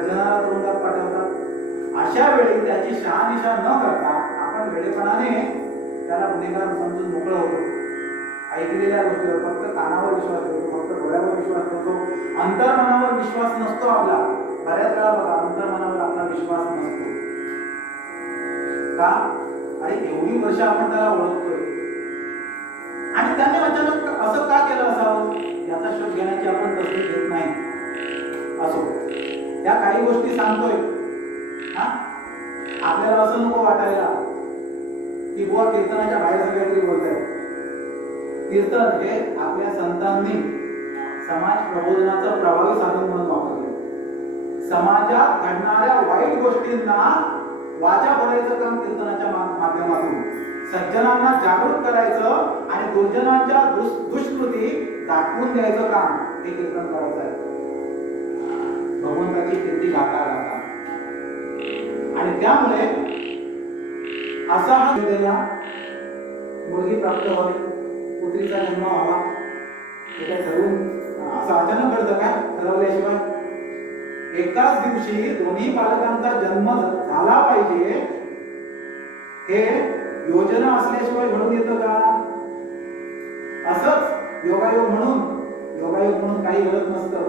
जनाला तुरुंगात पाठवतात। अशा वेळी त्याची शहानिशा न करता आपण वेळेपणाने त्याला गुन्हेगार समजून मोकळं होतो। ऐकलेल्या गोष्टीवर फक्त कानावर विश्वास ठेवतो, फक्त डोळ्यावर विश्वास ठेवतो, अंतर्मनावर विश्वास नसतो आपला। बऱ्याच वेळा बघा अंतर्मनावर आपला विश्वास नसतो का? अरे एवढी वर्ष आपण त्याला ओळखतोय आणि त्याने अचानक असं का केलं असावं याचा शोध घेण्याची आपण तसदी घेत नाही। असो, या काही गोष्टी सांगतोय हा, आपल्याला असं नको वाटायला की बुवा कीर्तनाच्या बाहेर काहीतरी बोलताय। कीर्तन हे आपल्या संतांनी समाज प्रबोधनाचं प्रभावी साधन म्हणून वापरले। समाजात घडणाऱ्या वाईट गोष्टींना वाचा फोडायचं काम कीर्तनाच्या माध्यमातून, सज्जनांना जागृत करायचं आणि दुर्जनांच्या दुष्कृती दाखवून द्यायचं काम हे कीर्तन करायचं आहे। भगवंताची कीर्ती गाता गाता आणि त्यामुळे असा हा मुलगी प्राप्त व्हावी, पुत्रीचा जन्म व्हावा, हे काय ठरवून असं अचानक घडतं काय? ठरवल्याशिवाय एकाच दिवशी दोन्ही बालकांचा जन्म झाला पाहिजे हे योजना असल्याशिवाय घडून येतं का? असंच योगायोग म्हणून काही घडत नसतं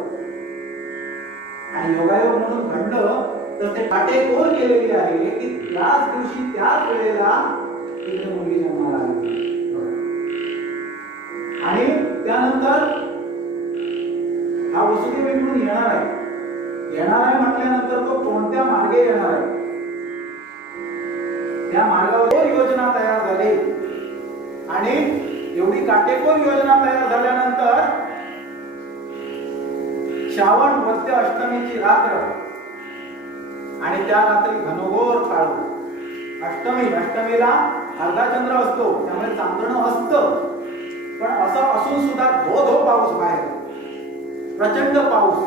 आणि योगायोग म्हणून घडलं तर ते काटेकोर केलेली आहे की त्याच दिवशी त्याच वेळेला तिथे मुलगी जन्माला आली आणि त्यानंतर हा वसुदेव इकडून येणार आहे म्हटल्यानंतर तो कोणत्या मार्गे येणार आहे त्या मार्गावर योजना तयार झाली आणि एवढी काटेकोर योजना तयार झाल्यानंतर श्रावण वद्य अष्टमीची रात्र आणि त्या रात्री घनघोर काळ। अष्टमीला अर्धा चंद्र असतो त्यामुळे चांदणं असतं, पण असं असून सुद्धा धो पाऊस बाहेर, प्रचंड पाऊस,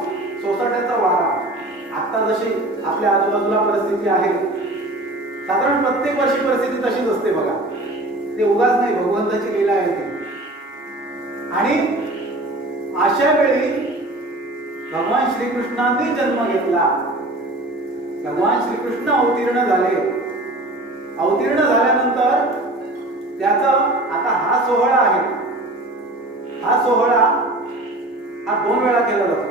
सोसाट्याचा वारा। आता जशी आपल्या आजूबाजूला परिस्थिती आहे साधारण प्रत्येक वर्षी परिस्थिती तशीच असते बघा, ते उगाच नाही, भगवंताची लीला आहे ती। आणि अशा वेळी भगवान श्रीकृष्णांनी जन्म घेतला, भगवान श्रीकृष्ण अवतीर्ण झाले। अवतीर्ण झाल्यानंतर त्याचं आता हा सोहळा आहे, हा सोहळा हा 2 वेळा केला जातो।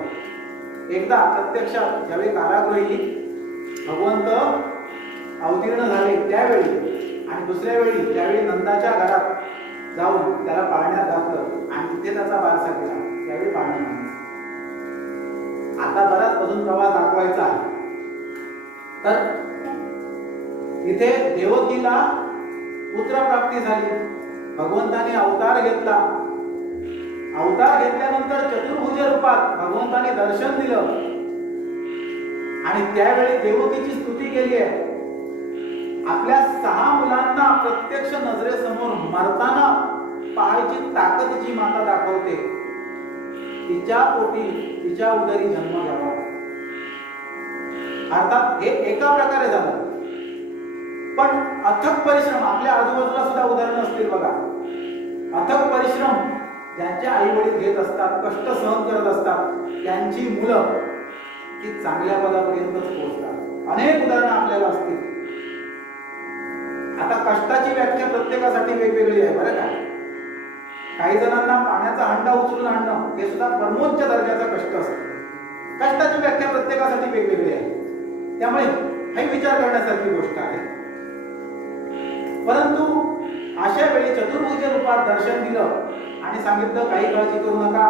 एकदा प्रत्यक्षात ज्यावेळी कारागृही भगवंत अवतीर्ण झाले त्यावेळी, आणि दुसऱ्या वेळी त्यावेळी नंदाच्या घरात जाऊन त्याला पाळण्यात घातलं आणि तिथे त्याचा बारसा केला, त्यावेळी पाळण्यात। आता बराच अजून प्रवास दाखवायचा आहे, तर इथे देवकीला पुत्रप्राप्ती झाली, भगवंताने अवतार घेतला। अवतार घेतल्यानंतर चतुर्भुज रूपात भगवंताने दर्शन दिलं आणि त्यावेळी देवकीची स्तुती केली आहे। आपल्या 6 मुलांना प्रत्यक्ष नजरेसमोर मरताना पाहायची ताकद जी माता दाखवते, तिच्या पोटी तिच्या उदरी जन्म घ्यावा। अर्थात हे एका प्रकारे झालं, पण अथक परिश्रम आपल्या आजूबाजूला सुद्धा उदाहरण असतील बघा। अथक परिश्रम ज्यांचे आई वडील घेत असतात, कष्ट सहन करत असतात, त्यांची मुलं ती चांगल्या पदापर्यंतच पोहोचतात। अनेक उदाहरणं आपल्याला असतील। आता कष्टाची व्याख्या प्रत्येकासाठी वेगवेगळी आहे बरं का। काही जणांना पाण्याचा हंडा उचलून आणणं हे सुद्धा परमोच्च दर्जाचा कष्ट असतं। कष्टाची व्याख्या प्रत्येकासाठी वेगवेगळी आहे, त्यामुळे हे विचार करण्यासारखी गोष्ट आहे। परंतु अशा वेळी चतुर्भुज रूपात दर्शन दिलं आणि सांगितलं काही काळजी करू नका,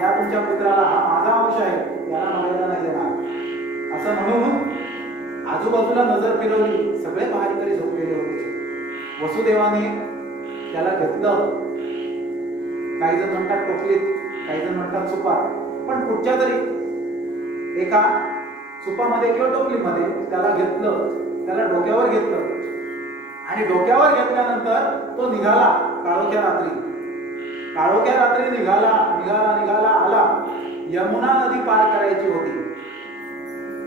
या तुमच्या पुत्राला हा माझा अंश आहे, याला मारायला नाही देणार, असं म्हणून आजूबाजूला नजर फिरवली, सगळे पहारेकरी झोपलेले होते। वसुदेवाने त्याला घेतलं, काही जण म्हणतात टोपलीत, काही जण म्हणतात सुपात, पण कुठच्या तरी एका सुपामध्ये किंवा टोपलीमध्ये त्याला घेतलं, त्याला डोक्यावर घेतलं आणि डोक्यावर घेतल्यानंतर तो निघाला काळोख्या रात्री निघाला आला। यमुना नदी पार करायची होती।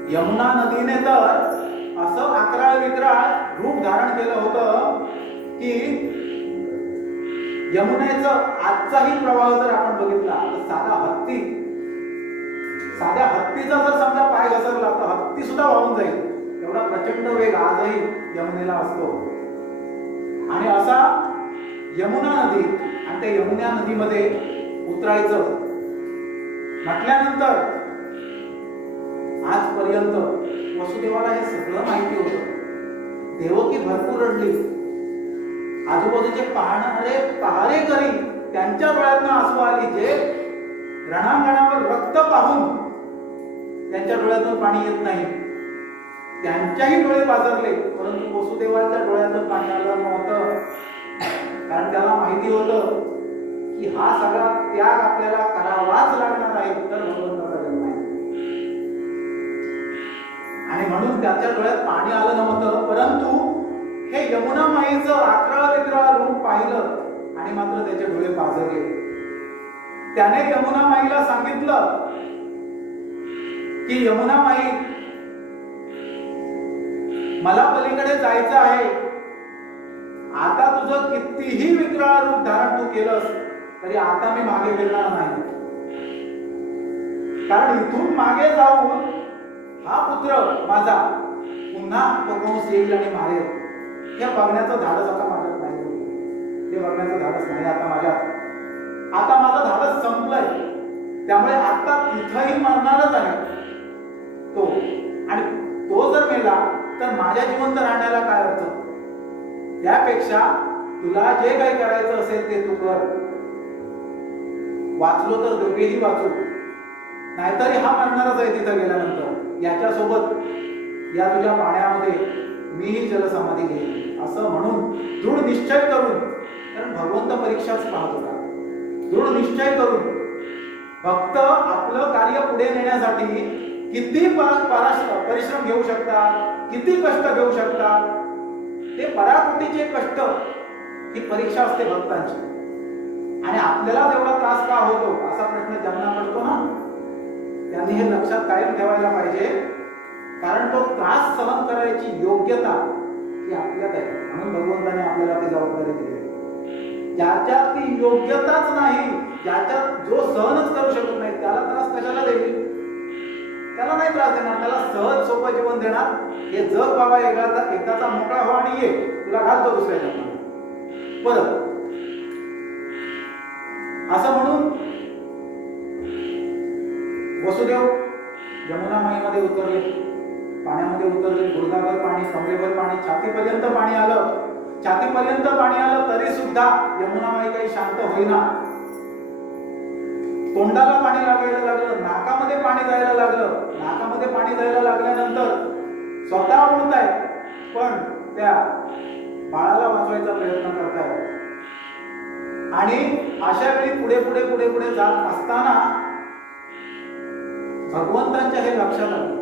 यमुना नदीने तर असं अकराळ विक्राळ रूप धारण केलं होतं की यमुनेचा आजचाही प्रवाह जर आपण बघितला तर साधा हत्ती साध्या हत्तीचा जर समजा पाय घसरला तर हत्ती सुद्धा वाहून जाईल, एवढा प्रचंड वेग आजही यमुनेला असतो. आणि असा यमुना नदी, आणि त्या यमुना नदीमध्ये उतरायचं म्हटल्यानंतर आजपर्यंत वसुदेवाला हे सगळं माहिती होतं. देवकी भरपूर रडली. आजूबाजूचे पाहणारे पहारेकरी त्यांच्या डोळ्यातनं आसू आली. जे रणांगणावर रक्त पाहून त्यांच्या डोळ्यातून पाणी येत नाही, त्यांच्याही डोळे पाजरले. परंतु वसुदेवाच्या डोळ्यातून पाणी आलं नव्हतं, कारण त्याला माहिती होतं की हा सगळा त्याग आपल्याला करावाच लागणार आहे, तर भगवंताचा जन्म आहे. आणि म्हणून त्याच्या डोळ्यात पाणी आलं नव्हतं. परंतु हे यमुना माईचं अकरा विक्रा रूप पाहिलं आणि मात्र त्याचे डोळे पाजरले. त्याने यमुना माईला सांगितलं की यमुना माई, मला पलीकडे जायचं आहे. आता तुझं कितीही विक्राळ रूप धारण तू केलंस तरी आता मी मागे फिरणार नाही. कारण इथून मागे जाऊन हा पुत्र माझा पुन्हा तो कंस येईल आणि मारेल. हे बघण्याचं धाडस आता माझ्यात नाही. हे बघण्याचं धाडस नाही आता माझ्यात. आता माझं धाडस संपलंय. त्यामुळे आता तिथंही मरणारच आहे तो. आणि तो जर मेला तर माझ्या जिवंत राहण्याला काय अर्थ. त्यापेक्षा तुला जे काही करायचं असेल ते तू कर. वाचलो तर दोघेही वाचू, नाहीतरी हा मरणारच आहे तिथं गेल्यानंतर. याच्यासोबत या तुझ्या पाण्यामध्ये मीही जलसमाधी घेईन असं म्हणून दृढ निश्चय करून, कारण भगवंत परीक्षाच पाहत होता, दृढ निश्चय करून भक्त आपलं कार्य पुढे नेण्यासाठी किती परिश्रम घेऊ शकतात, किती कष्ट घेऊ शकतात. ते पराकोटीचे कष्ट ही परीक्षा असते भक्तांची. आणि आपल्याला एवढा त्रास का होतो असा प्रश्न ज्यांना पडतो ना, त्यांनी हे लक्षात कायम ठेवायला पाहिजे. कारण तो त्रास सहन करायची योग्यता ही आपल्यात आहे. म्हणून भगवंताने आपल्याला ती जबाबदारी दिली. ज्याच्यात ती योग्यताच नाही, ज्याच्यात जो सहनच करू शकत नाही, त्याला त्रास कशाला देईल. त्याला नाही त्रास देणार, त्याला सहज सोपं जीवन देणार. हे जग बाबा एकदाचा मोकळा हो आणि ये, तुला घालतो दुसऱ्या जन्मात परत असं म्हणून वसुदेव यमुना माईमध्ये उतरले, पाण्यामध्ये उतरले. गुडघाभर पाणी, कमरेभर पाणी, छातीपर्यंत पाणी आलं. छातीपर्यंत पाणी आलं तरी सुद्धा यमुना माई काही शांत होईना. तोंडाला पाणी लागायला लागलं, नाकामध्ये पाणी जायला लागलं. नाकामध्ये पाणी जायला लागल्यानंतर स्वतः उडताय, पण त्या बाळाला वाचवायचा प्रयत्न करताय. आणि अशा वेळी पुढे पुढे पुढे पुढे जात असताना भगवंतांच्या हे लक्षात आलं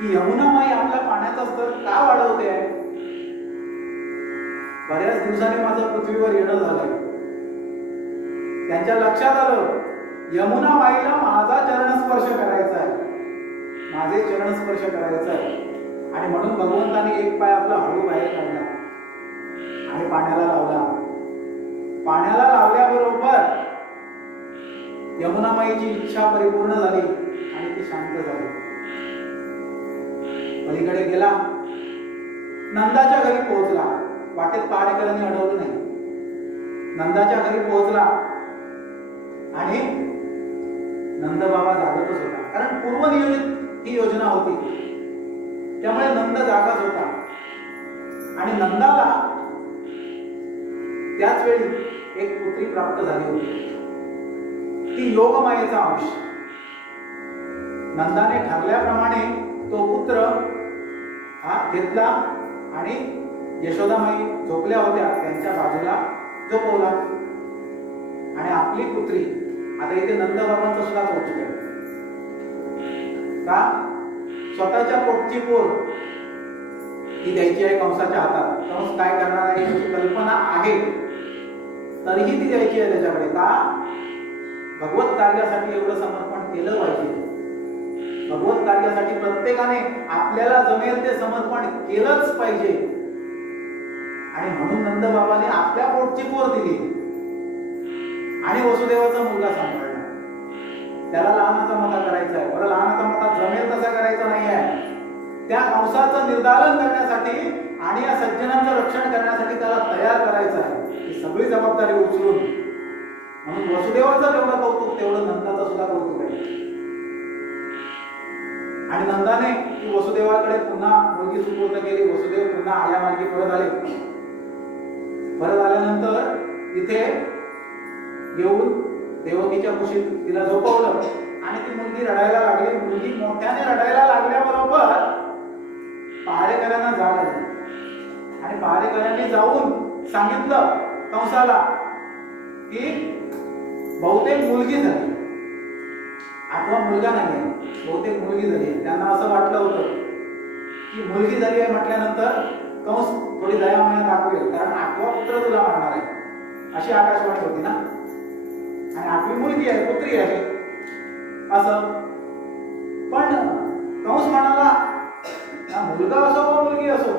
की यमुना माई आपल्या पाण्याचा स्तर का वाढवते आहे. बऱ्याच दिवसांनी माझं पृथ्वीवर येणं झालंय. त्यांच्या लक्षात आलं यमुना माईला माझा चरणस्पर्श करायचा आहे, माझे चरणस्पर्श करायचा आहे. आणि म्हणून भगवंताने एक पाय आपला हळू बाहेर काढला आणि पाण्याला लावला. पाण्याला लावल्याबरोबर यमुना माईची इच्छा परिपूर्ण झाली आणि ती शांत झाली. पलीकडे गेला, नंदाच्या घरी पोहोचला. वाटेत पहारेकरांनी अडवलं नाही. नंदाच्या घरी पोहोचला आणि नंद बाबा जागतच होता, कारण पूर्वनियोजित ही योजना होती. त्यामुळे नंद जागाच होता. आणि नंदाला त्याच वेळी एक पुत्री प्राप्त झाली होती, ती योगमायेचा अंश. नंदाने ठरल्याप्रमाणे तो पुत्र हा घेतला आणि यशोदामाई झोपल्या होत्या त्यांच्या बाजूला झोपवला. आणि आपली पुत्री, आता इथे नंद बाबांचं सुद्धा कौतुक आहे का, स्वतःच्या पोटची पोर ही द्यायची आहे कंसाच्या हातात. कंस काय करणार आहे याची कल्पना आहे, तरीही ती द्यायची आहे त्याच्याकडे. का, भगवत कार्यासाठी एवढं समर्पण केलं पाहिजे. भगवत कार्यासाठी प्रत्येकाने आपल्याला जमेल ते समर्पण केलंच पाहिजे. आणि म्हणून नंद बाबाने आपल्या पोटची पोर दिली आणि वसुदेवाचा मुलगा सांभाळला. त्याला लहानाचा मोठा करायचा आहे. बरं, लहानाचा मोठा जमेल तसा करायचा नाही आहे. त्या कंसाचं निर्धारण करण्यासाठी आणि या सज्जनांचं रक्षण करण्यासाठी त्याला तयार करायचं आहे. ही सगळी जबाबदारी उचलून म्हणून वसुदेवाचं जेवढं कौतुक तेवढं नंदाचं सुद्धा कौतुक आहे. आणि नंदाने ती वसुदेवाकडे पुन्हा मुलगी सुपूर्द केली. वसुदेव पुन्हा आल्या मार्गी परत आले. परत आल्यानंतर इथे येऊन देवकीच्या कुशीत तिला झोपवलं आणि ती मुलगी रडायला लागली. मुलगी मोठ्याने रडायला लागल्याबरोबर पहारेकरांना जाग आली आणि पहारेकरांनी जाऊन सांगितलं कंसाला की बहुतेक मुलगी झाली, आठवा मुलगा नाही आहे, बहुतेक मुलगी झाली आहे. त्यांना असं वाटलं होतं की मुलगी झाली आहे म्हटल्यानंतर कंस थोडी दयामाया दाखवेल, कारण आठवा पुत्र तुला मारणार आहे अशी आकाशवाणी होती ना. आणि आठवी मुलगी आहे, पुत्री आहे असं. पण कंस म्हणाला मुलगा असो वा मुलगी असो,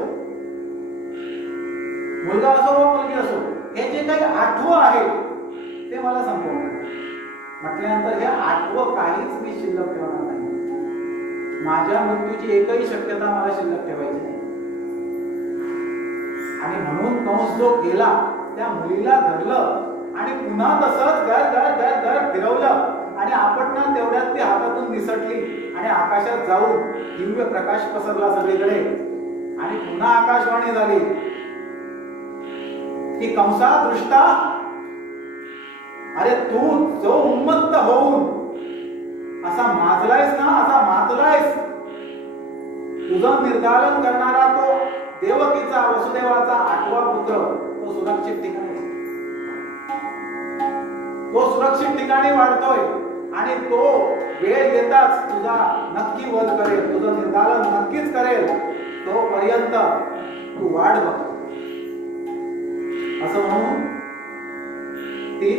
मुलगा असो वा मुलगी असो, हे जे काही आठवं आहे ते मला संपवणार. म्हटल्यानंतर हे आठवं काहीच मी शिल्लक ठेवणार नाही. माझ्या मृत्यूची एकही शक्यता मला शिल्लक ठेवायची नाही. आणि म्हणून कंस जो गेला त्या मुलीला धरलं आणि पुन्हा तसंच घर घर घर घर फिरवलं आणि आपटना तेवढ्यात ती हातातून निसटली आणि आकाशात जाऊन दिव्य प्रकाश पसरला सगळीकडे. आणि पुन्हा आकाशवाणी झाली की कंसा दृष्टा, अरे तू जो उन्मत्त होऊन असा माजलायस ना, असा मातलायस, तुझं निर्धारण करणारा तो देवकीचा वसुदेवाचा आठवा पुत्र तो सुरक्षित ठिकाणी, तो सुरक्षित ठिकाणी वाढतोय आणि तो वेळ येताच तुझा नक्की वध करेल, तुझं निर्धारण नक्कीच करेल. तोपर्यंत तू वाढ बघ असं म्हणून ती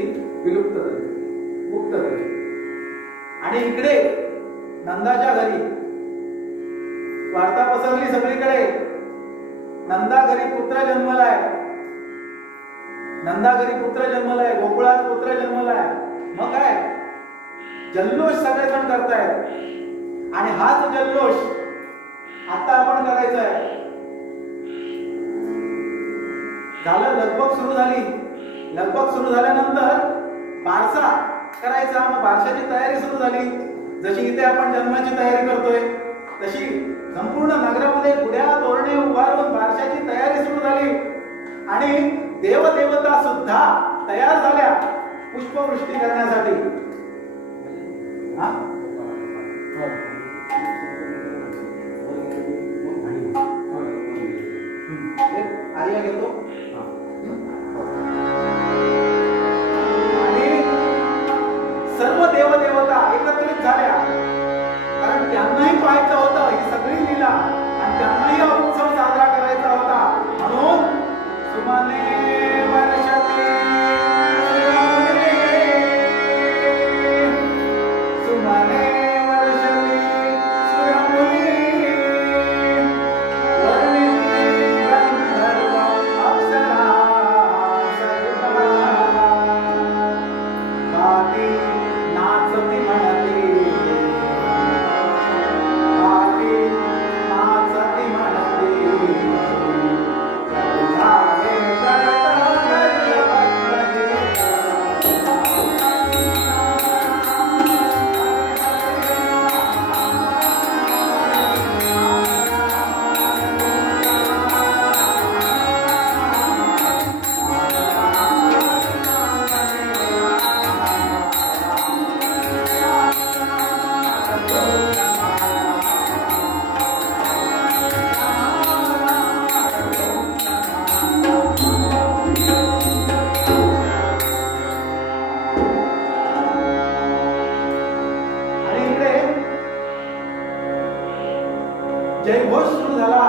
विलुप्त झाली, मुक्त झाली. आणि इकडे नंदाच्या घरी वार्ता पसरली सगळीकडे. नंदा घरी पुत्र जन्मलाय, नंदा घरी पुत्र जन्मलाय, गोकुळात पुत्र जन्मलाय. मग काय जल्लोष सगळेजण करतायत. आणि हाच जल्लोष आता आपण करायचा आहे. झालं, लगबग सुरू झाली. लगबग सुरू झाल्यानंतर बारसा करायचा. मग बारशाची तयारी सुरू झाली. जशी इथे आपण जन्माची तयारी करतोय तशी संपूर्ण नगरामध्ये गुड्या तोरणे उभारून बारशाची तयारी सुरू झाली. आणि देवदेवता सुद्धा तयार झाल्या पुष्पवृष्टी करण्यासाठी. आर्या घेतो. आणि सर्व देवदेवता एकत्रित झाल्या, कारण त्यांनाही पाहायचं होतं ही सगळी लीला आणि त्यांनाही हा उत्सव साजरा करायचा होता. म्हणून सुमाने वर्षते सुमाने वर्षते सुरमुनी जयघोष सुरू झाला.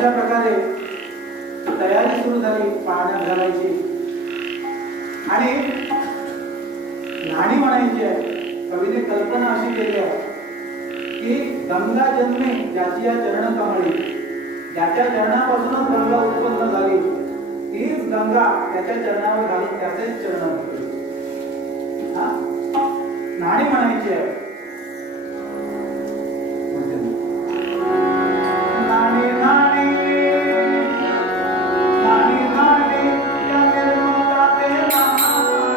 अशा प्रकारे तयारी सुरू झाली पाळण्यात घालायची आणि नाणी म्हणायची आहे. कवीने कल्पना अशी केली आहे की गंगा जन्मे ज्याची या चरण कमळी, ज्याच्या चरणापासूनच गंगा उत्पन्न झाली, तीच गंगा त्याच्या चरणावर घालून त्याचेच चरण धुतले. नाणी म्हणायची आहे. नाणी नाणी नाणी नाणी या निर्मलाते नाणी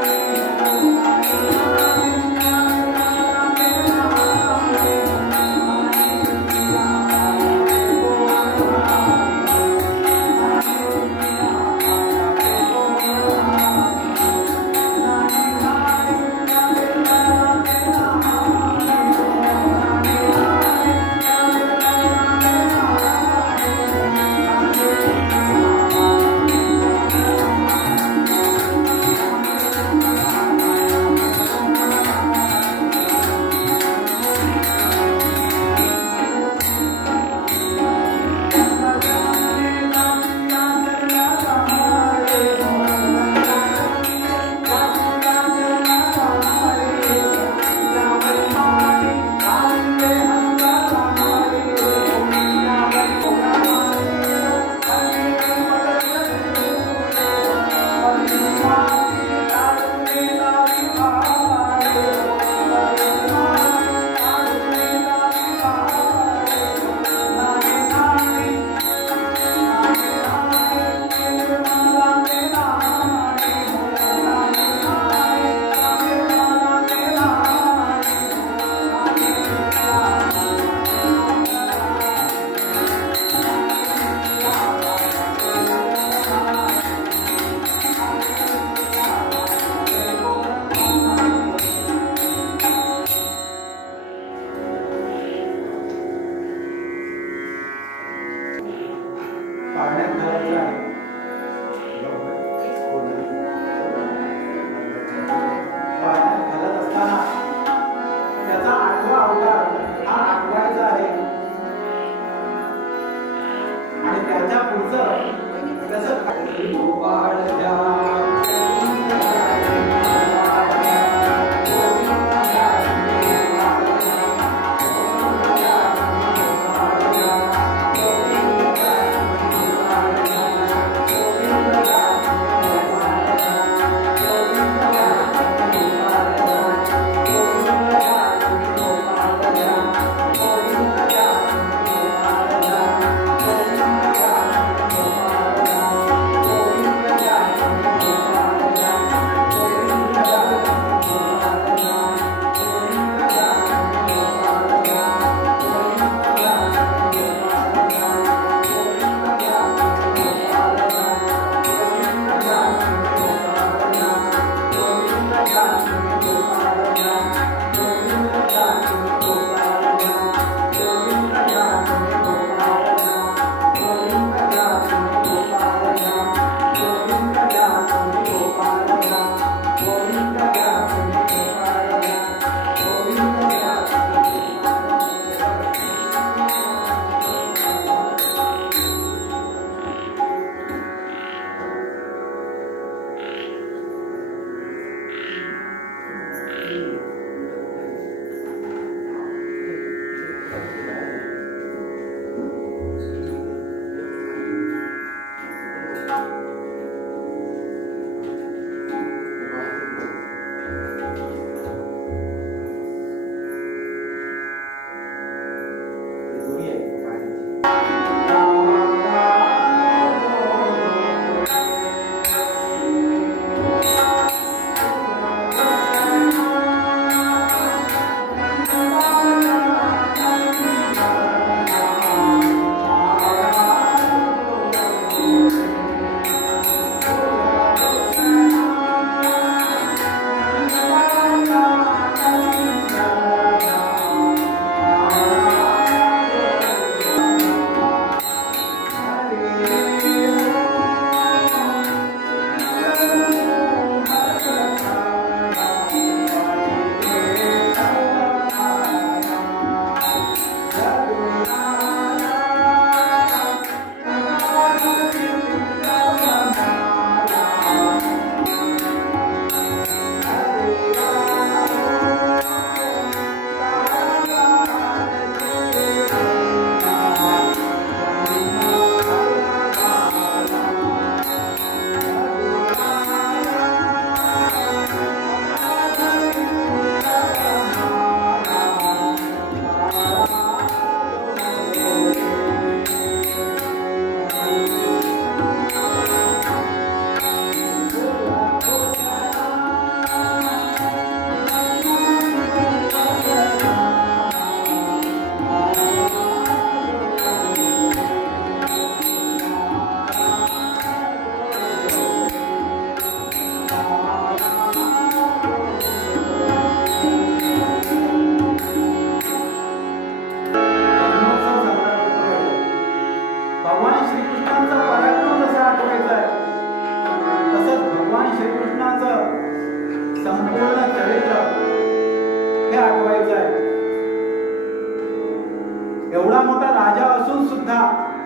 मोठा राजा असून सुद्धा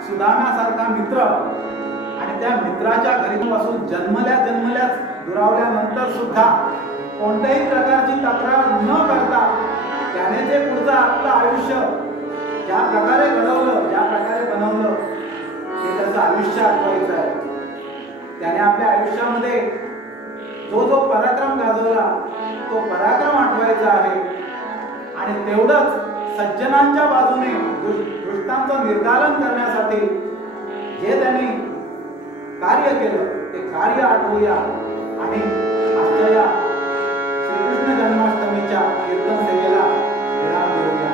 सुदाम्यासारखा मित्र आणि त्या मित्राच्या घरी पासून जन्मल्याच दुरावल्यानंतर सुद्धा कोणत्याही प्रकारची तक्रार न करता त्याने जे पुढचं आपलं आयुष्य ज्या प्रकारे घडवलं, ज्या प्रकारे बनवलं, ते त्याचं आयुष्य आठवायचं आहे. त्याने आपल्या आयुष्यामध्ये जो पराक्रम गाजवला तो पराक्रम आठवायचा आहे. आणि तेवढंच सज्जनांच्या बाजूने दुष्टांचं निर्दालन करण्यासाठी जे त्यांनी कार्य केलं ते कार्य आठवूया आणि आजच्या या श्रीकृष्ण जन्माष्टमीच्या कीर्तन सेवेला विराम देऊया.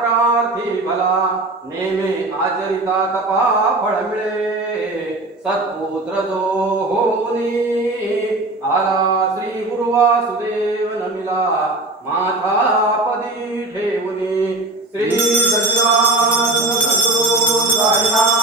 प्रार्थी भला नेमे आचरिता तपा फळ मिळे सत्पुत्र जो होनी आला श्री गुरु वासुदेव नमिला माथा पदी ठेवनी श्री सचिदानंद सद्गुरु साईनाथ